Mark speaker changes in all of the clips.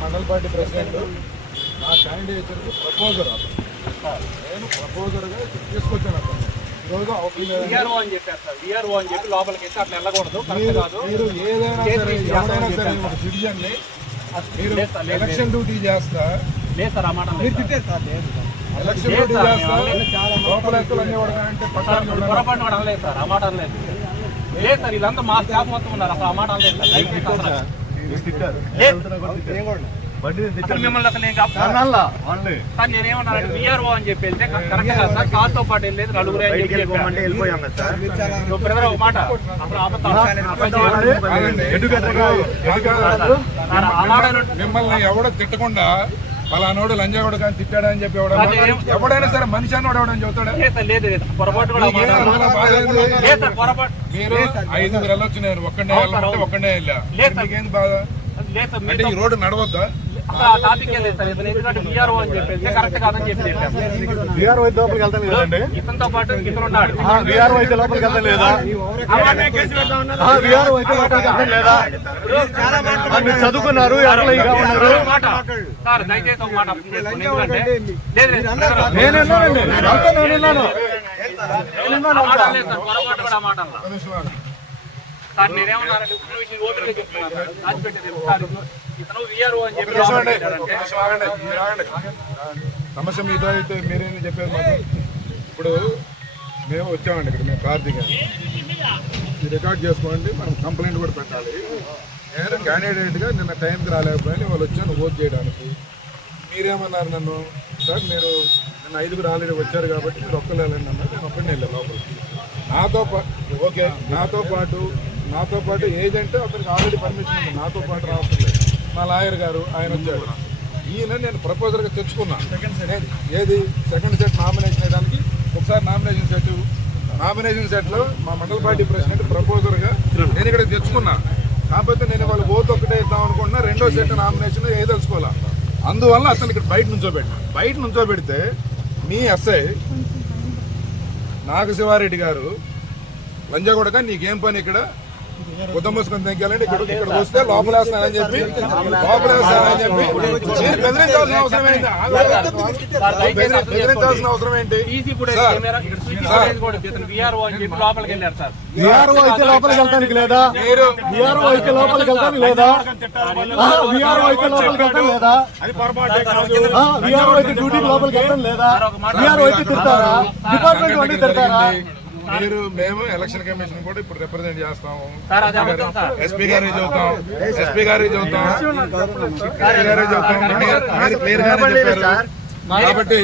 Speaker 1: Mandal party president నా candidate proposer. నేను ప్రపోజర్గా తీసుకొచ్చాను
Speaker 2: అక్కడ లోపలికి అయితే అట్లా వెళ్ళకూడదు. కాదు.
Speaker 1: ఎలక్షన్ డ్యూటీ చేస్తా.
Speaker 2: లేదు సార్ సార్.
Speaker 1: ఎలక్షన్ డ్యూటీ చేస్తా. లోపల
Speaker 2: పొరపాటు అడగలేదు సార్ ఆ మాట అనలేదు. లేదు సార్ వీళ్ళంతా మా స్టాఫ్ మొత్తం ఉన్నారు అసలు ఆ మాట నేనేమన్నానంటే విఆర్ఓ అని చెప్పి వెళ్తే కరెక్ట్ కాదు సార్ పాటు వెళ్ళేది నలుగురే బ్రదర్ ఒక మాట అసలు అబద్ధం
Speaker 1: మిమ్మల్ని ఎవడో తిట్టకుండా పలానోడు లంజాగోడు కానీ తిట్టాడని చెప్పి ఎవడన్నా ఎవడైనా సరే మనిషి అన్నోడు ఎవడని చెబుతాడా? మీరు ఐదుగురు వెళ్ళొచ్చు నేను ఒక్కడే వెళ్ళమంటే ఒక్కడే వెళ్ళా. బాధ? అంటే ఈ రోడ్డు నడవద్దా?
Speaker 2: టాపిక్ ఎందుకంటే అని చెప్పేసి కరెక్ట్ కాదని చెప్పి చెప్పాను.
Speaker 3: బీఆర్ అయితే లోపలికి వెళ్తాను లేదండి
Speaker 2: ఇతనితో పాటు ఇతను ఉన్నాడు.
Speaker 3: బీఆర్ అయితే లోపలికి వెళ్తాను లేదా? బీఆర్ అయితే లోపలికి వెళ్తాను లేదా? ఆ, మీరు చదువుకున్నారు ఉన్నారు.
Speaker 2: సార్ దయచేసి ఒక మాట నేనేమన్నానంటే విషయం చెప్తున్నాను దాచిపెట్టేది ఇతను విఆర్ఓ అని చెప్పి.
Speaker 1: సమస్య మీతో అయితే మీరేం చెప్పేది మాకు? ఇప్పుడు మేము వచ్చామండి ఇక్కడ మేము కార్ దిగాము ఇది రికార్డ్ చేసుకోండి మనం కంప్లైంట్ కూడా పెట్టాలి. నేను క్యాండిడేట్గా నిన్న టైంకి రాలేకపోయాను వాళ్ళు వచ్చాను ఓట్ చేయడానికి. మీరేమన్నారు నన్ను? సార్ మీరు నిన్న ఐదుగురు ఆల్రెడీ వచ్చారు కాబట్టి మీరు ఒక్కరు వెళ్ళండి అన్నారు. నేను ఒక్కడిని వెళ్ళాను లోపలికి. నాతో పాటు ఓకే నాతో పాటు నాతో పాటు ఏజెంట్ అతనికి ఆల్రెడీ పర్మిషన్ ఉంది. నాతో పాటు రావట్లేదు మా లాయర్ గారు ఆయన వచ్చారు ఈయన నేను ప్రపోజల్గా తెచ్చుకున్నా. ఏది? సెకండ్ సెట్ నామినేషన్ వేయడానికి? ఒకసారి నామినేషన్ సెట్ నామినేషన్ సెట్లో మా మండల పార్టీ ప్రెసిడెంట్ ప్రపోజర్గా నేను ఇక్కడ తెచ్చుకున్నా. కాకపోతే నేను వాళ్ళు ఓటు ఒకటే ఇద్దాం అనుకుంటున్నా రెండో సెట్ నామినేషన్ ఏదలుచుకోవాలా అందువల్ల అతను ఇక్కడ బయట నుంచోబెట్టా బయట నుంచోబెడితే మీ ఎస్ఐ నాగశివారెడ్డి గారు లంజగొడక నీకేం పని ఇక్కడ? ఉద్దం మూసుకొని తెంకాలంటే ఇక్కడ ఇక్కడ వస్తే లోపలేస్తానని చెప్పి లోపలేస్తానని చెప్పి మీరు బెదిరించాల్సిన అవసరం ఏంటి? బెదిరి- బెదిరించాల్సిన అవసరం ఏంటి?
Speaker 2: విఆర్ఓ చెప్పి
Speaker 3: అయితే లోపలికి వెళ్తానికి లేదా? బీఆర్ అయితే లోపలికి వెళ్తానికి లేదా? బీఆర్ అయితే లోపలికి లేదా? అయితే లోపలికి లేదా? బీఆర్ అయితే తిడతారా? డిపార్ట్మెంట్ వాడిని తిడతారా?
Speaker 1: మీరు మేము ఎలక్షన్ కమిషన్ కూడా ఇప్పుడు రిప్రజెంట్ చేస్తాము ఎస్పీ గారికి చెబుతాం ఎస్పీ మీరు- క్లియర్ గానే చెప్పారు కాబట్టి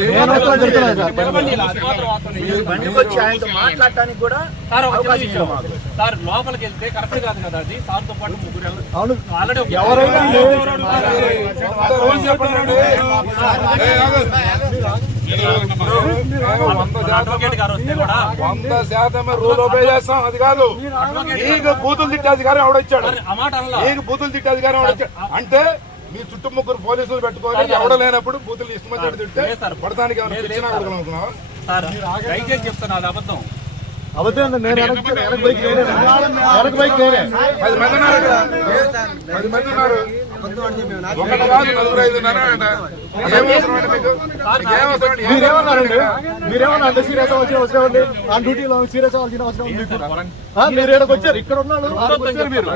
Speaker 4: మాట్లాడటానికి కూడా
Speaker 2: సార్ లోపలికి వెళ్తే కరెక్ట్ కాదు కదా అది సార్తో పాటు ముగ్గురు ఆల్రెడీ
Speaker 3: ఎవరైనా
Speaker 1: వంద శాతం
Speaker 2: అడ్వకేట్ గారు వస్తే కూడా
Speaker 1: వంద శాతం రూల్ ఒబే చేస్తాం. అది కాదు. నీకు బూతులు తిట్టే అధికారం ఎవడొచ్చాడు
Speaker 2: ఆ మాట అనలా?
Speaker 1: నీకు బూతులు తిట్టే అధికారం ఎవడొచ్చాడు అంటే మీ చుట్టూ ముగ్గురు పోలీసులు పెట్టుకొని ఎవడ లేనప్పుడు బూతులు ఇష్టమని అనుకున్నావా
Speaker 2: సార్ దయచేసి చెప్తున్నా అది అబద్ధం.
Speaker 3: అబద్ధం నేను వెనక్కి వెనక్కి బైక్ వేరే వెనక్కి బైక్ వేరే
Speaker 1: పది మంది ఉన్నారు. ఇక్కడ. పది మంది ఉన్నారు. ఒకటి కాదు నలుగురు
Speaker 3: మీరేమన్నారండి? మీరేమన్నా అంటే సీరియస్ అవ్వాల్సిన అవసరం ఉంది? ఆ డ్యూటీలో సీరియస్ అవ్వాల్సిన అవసరం ఉంది మీరు ఇక్కడికి వచ్చారు. ఇక్కడ ఉన్నాడు. వచ్చారు మీరు.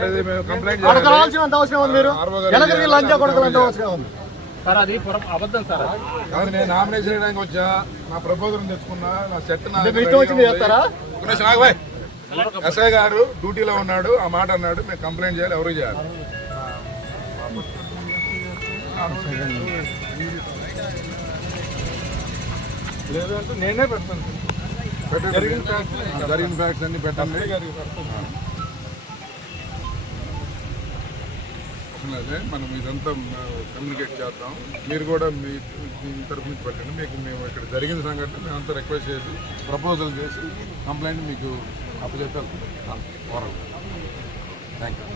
Speaker 3: అక్కడ. రావాల్సినంత అవసరం ఉంది మీరు? వెనకరికి లంచా కొడకలంత అవసరం ఉంది.
Speaker 2: సార్ అది పొర- అబద్ధం సార్ అది.
Speaker 1: కాదు నేను నామినేషన్ చేయడానికి వచ్చా. నా ప్రపోజల్ తెచ్చుకున్నా. నా సెట్
Speaker 3: వచ్చింది చేస్తారా.
Speaker 1: ఎస్ఐ గారు డ్యూటీలో ఉన్నాడు. ఆ మాట అన్నాడు. మేము కంప్లైంట్ చేయాలి. ఎవరు చేయాలి? లేదంటే నేనే పెడతాను. జరిగిన ఫ్యాక్ట్స్ జరిగిన ఫ్యాక్ట్స్ అన్ని పెట్టండి. అదే మనం ఇదంతా కమ్యూనికేట్ చేద్దాం. మీరు కూడా మీ తరఫు నుంచి పెట్టండి. మీకు మేము ఇక్కడ జరిగిన సంఘటన మేమంతా రిక్వెస్ట్ చేసి ప్రపోజల్ చేసి కంప్లైంట్ మీకు అప్పచెప్పాలి థ్యాంక్ యూ